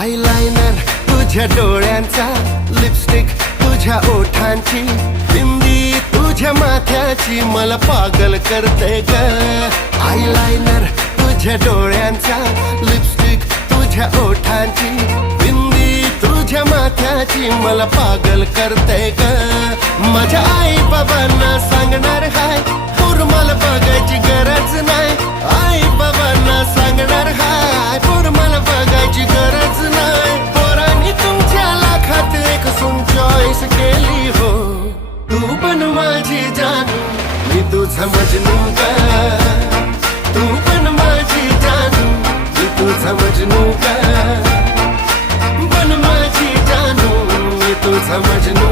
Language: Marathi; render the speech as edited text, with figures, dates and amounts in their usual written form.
आयलाइनर तुझ्या डोळ्यांचा, लिपस्टिक तुझ्या ओठांची, बिंदी तुझ्या माथ्याची मला पागल करते ग. आयलाइनर तुझ्या डोळ्यांचा, लिपस्टिक तुझ्या ओठांची, बिंदी तुझ्या माथ्याची मला पागल करते ग. माझ्या आई बाबांना सांगणार हाय, पूर मला बघायची गरज नाही. आई बाबांना सांगणार हाय, पूर मला बघायची गरज नाही. पोरांनी तुमच्या लाखात एक सून चॉईस केली हो. तू पण माझी जानू, मी तुझा मजनू ग. तू पण माझी जानू, मी तुझा मजनू ग. पण माझी जानू, मी तुझा मजनू.